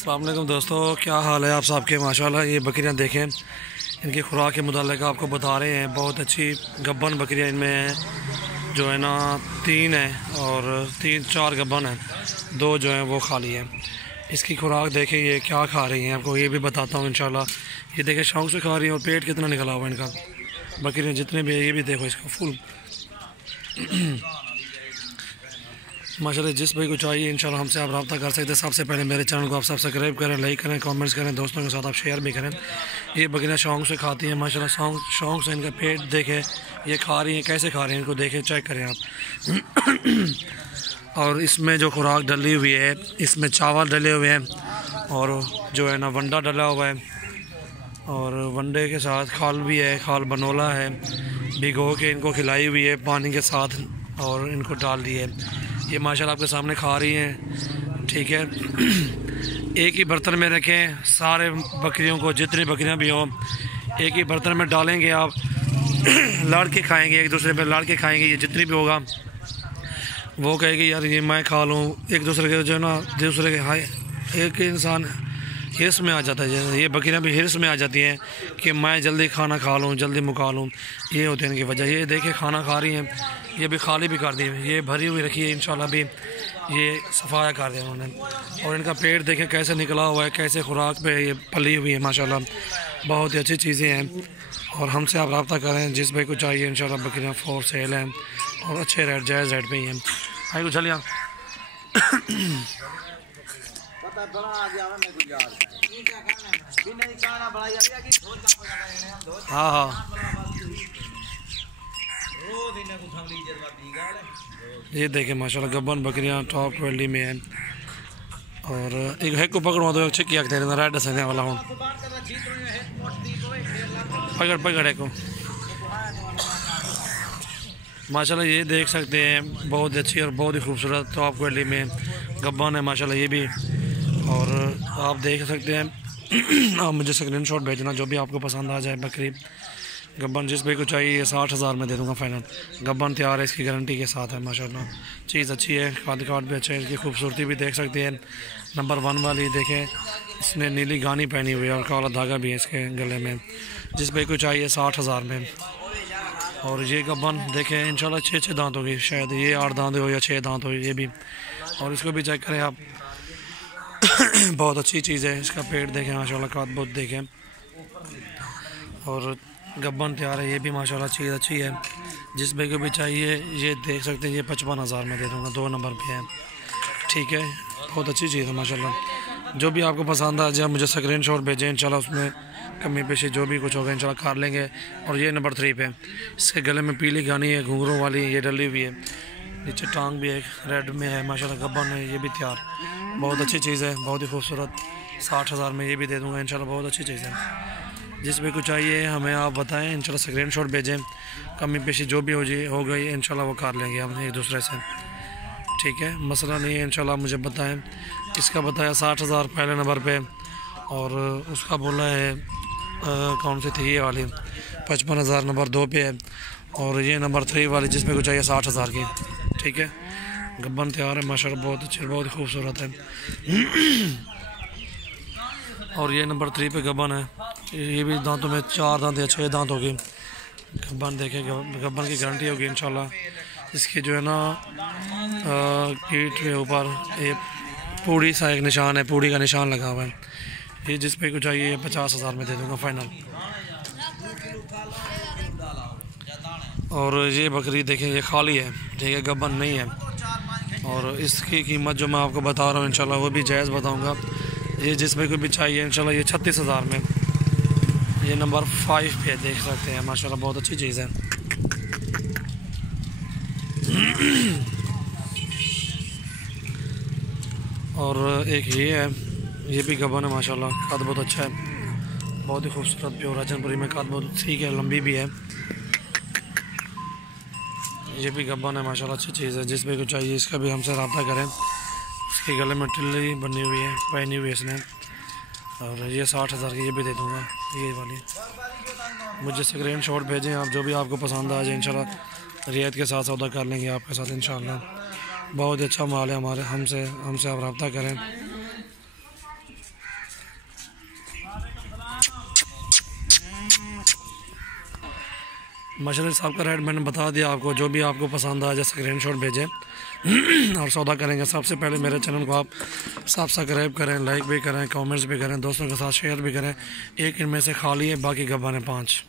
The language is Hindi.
अस्सलाम वालेकुम दोस्तों, क्या हाल है आप सबके। माशाल्लाह ये बकरियां देखें, इनकी खुराक के मुतालिक आपको बता रहे हैं। बहुत अच्छी गब्बन बकरियां इनमें हैं, जो है ना 3 हैं और 3-4 गब्बन हैं, 2 जो हैं वो खाली हैं। इसकी खुराक देखें ये क्या खा रही हैं, आपको ये भी बताता हूँ इंशाल्लाह। ये देखें शौक से खा रही हैं और पेट कितना निकला हुआ है इनका। बकरियाँ जितने भी है ये भी देखो इसका फुल माशाल्लाह। जिस भाई को चाहिए इंशाल्लाह हमसे आप रब्ता कर सकते हैं। सबसे पहले मेरे चैनल को आप सब्सक्राइब करें, लाइक करें, कमेंट्स करें, दोस्तों के साथ आप शेयर भी करें। ये बकरियाँ शौक से खाती हैं माशाल्लाह, शौक से। इनका पेट देखें, ये खा रही हैं, कैसे खा रही हैं इनको देखें, चेक करें आप। और इसमें जो खुराक डली हुई है, इसमें चावल डले हुए हैं और जो है ना वंडा डला हुआ है, और वंडे के साथ खाल भी है, खाल बनोला है, भिगो के इनको खिलाई हुई है पानी के साथ और इनको डाल दी है। ये माशाल्लाह आपके सामने खा रही हैं, ठीक है। एक ही बर्तन में रखें सारे बकरियों को, जितनी बकरियां भी हों एक ही बर्तन में डालेंगे आप लड़ के खाएंगे, एक दूसरे पे लड़ के खाएंगे। ये जितनी भी होगा वो कहेगी यार ये मैं खा लूँ, एक दूसरे के जो है ना दूसरे के हाय एक इंसान हिर्स में आ जाता है। ये बकरियां भी हिर्स में आ जाती हैं कि मैं जल्दी खाना खा लूँ, जल्दी मुका लूँ। ये होती है इनकी वजह। ये देखिए खाना खा रही हैं, ये भी खाली भी कर दी, ये भरी हुई रखी है, इंशाल्लाह भी ये सफाया कर दिया उन्होंने। और इनका पेट देखें कैसे निकला हुआ है, कैसे खुराक पे ये पली हुई है माशाल्लाह। बहुत ही अच्छी चीज़ें हैं और हमसे आप रब्ता करें, जिस भाई को चाहिए इंशाल्लाह। बकरियाँ फॉर सेल हैं और अच्छे रेट जायज़ रेट पे ही हैं। भाई को चलिए हाँ हाँ ये देखें माशाल्लाह गब्बन बकरियां टॉप क्वालिटी में हैं। और एक है को पकड़वा दो, अच्छे किया रेड सने वाला हूँ, पकड़ है को माशाल्लाह। ये देख सकते हैं बहुत अच्छी और बहुत ही खूबसूरत टॉप क्वालिटी में गब्बन है माशाल्लाह ये भी। और आप देख सकते हैं आप मुझे स्क्रीनशॉट भेजना जो भी आपको पसंद आ जाए। बकरी गब्बन जिस भाई को चाहिए ये 60,000 में दे दूंगा फाइनल। गब्बन तैयार है, इसकी गारंटी के साथ है माशाल्लाह। चीज़ अच्छी है, खाद काट भी अच्छा है, इसकी खूबसूरती भी देख सकते हैं। नंबर 1 वाली देखें, इसने नीली गानी पहनी हुई है और काला धागा भी है इसके गले में। जिस भाई को चाहिए 60,000 में। और ये गब्बन देखें इंशाल्लाह 6 दांत होगी, शायद ये 8 दांत हो या 6 दांत हो ये भी। और इसको भी चेक करें आप बहुत अच्छी चीज़ है। इसका पेट देखें माशाल्लाह, काद बहुत देखें। और गब्बन तैयार है ये भी माशाल्लाह, चीज़ अच्छी है। जिस भाई को भी चाहिए ये देख सकते हैं, ये 55,000 में दे दूँगा, 2 नंबर पे है, ठीक है। बहुत अच्छी चीज़ है माशाल्लाह। जो भी आपको पसंद आ जाए मुझे स्क्रीनशॉट भेजें, इंशाल्लाह उसमें कमी पेशी जो भी कुछ होगा इंशाल्लाह कर लेंगे। और ये नंबर 3 पे, इसके गले में पीली गानी है, घुंघरों वाली ये डली हुई है, नीचे टांग भी एक रेड में है माशाल्लाह। गब्बन है ये भी तैयार, बहुत अच्छी चीज़ है, बहुत ही खूबसूरत। 60,000 में ये भी दे दूँगा इंशाल्लाह, बहुत अच्छी चीज़ है। जिस भी कुछ चाहिए हमें आप बताएं, इंशाल्लाह स्क्रीनशॉट भेजें, कमी पेशी जो भी हो गई इंशाल्लाह वो कर लेंगे हम एक दूसरे से, ठीक है। मसला नहीं है, इंशाल्लाह मुझे बताएं। इसका बताया 60,000 पहले नंबर पे, और उसका बोला है कौन सी थी ये वाली 55,000 नंबर 2 पे है। और ये नंबर 3 वाली जिसमें कुछ चाहिए 60,000 की, ठीक है। गब्बन तैयार है माशाल्लाह, बहुत अच्छी, बहुत खूबसूरत है। और ये नंबर 3 पे गब्बन है, ये भी दांतों में 4 दांत या 6 दांत होगी। गब्बन देखें, गब्बन की गारंटी होगी इंशाल्लाह। इसके जो है ना पीठ के ऊपर ये पूड़ी सा एक निशान है, पूड़ी का निशान लगा हुआ है। ये जिस पे को चाहिए 50,000 में दे दूँगा फाइनल। और ये बकरी देखें ये खाली है, ठीक है, गब्बन नहीं है। और इसकी कीमत जो मैं आपको बता रहा हूँ इंशाल्लाह वो भी जायज़ बताऊँगा। ये जिस पे को भी चाहिए इंशाल्लाह ये 36,000 में, ये नंबर 5 पे देख सकते हैं माशाल्लाह, बहुत अच्छी चीज़ है। और एक ये है, ये भी गब्बन है माशाल्लाह, कद बहुत अच्छा है, बहुत ही खूबसूरत प्योर राजनपुरी में, कद बहुत ठीक है, लंबी भी है। ये भी गब्बन है माशाल्लाह, अच्छी चीज़ है। जिस भी को चाहिए इसका भी हमसे रब्ता करें। इसके गले में टिल्ली बनी हुई है, पहनी हुई है इसने। और ये 60,000 की ये भी दे दूँगा ये वाली। मुझे स्क्रीनशॉट भेजें आप, जो भी आपको पसंद आ जाए इंशाल्लाह रियायत के साथ सौदा कर लेंगे आपके साथ इंशाल्लाह। बहुत अच्छा माल है हमारे, हमसे आप रब्ता करें। मशरफ साहब का रेट मैंने बता दिया आपको। जो भी आपको पसंद आ जाए स्क्रीनशॉट भेजें और सौदा करेंगे। सबसे पहले मेरे चैनल को आप सब्सक्राइब करें, लाइक भी करें, कमेंट्स भी करें, दोस्तों के साथ शेयर भी करें। एक इनमें से खाली है, बाकी गब्बान है 5।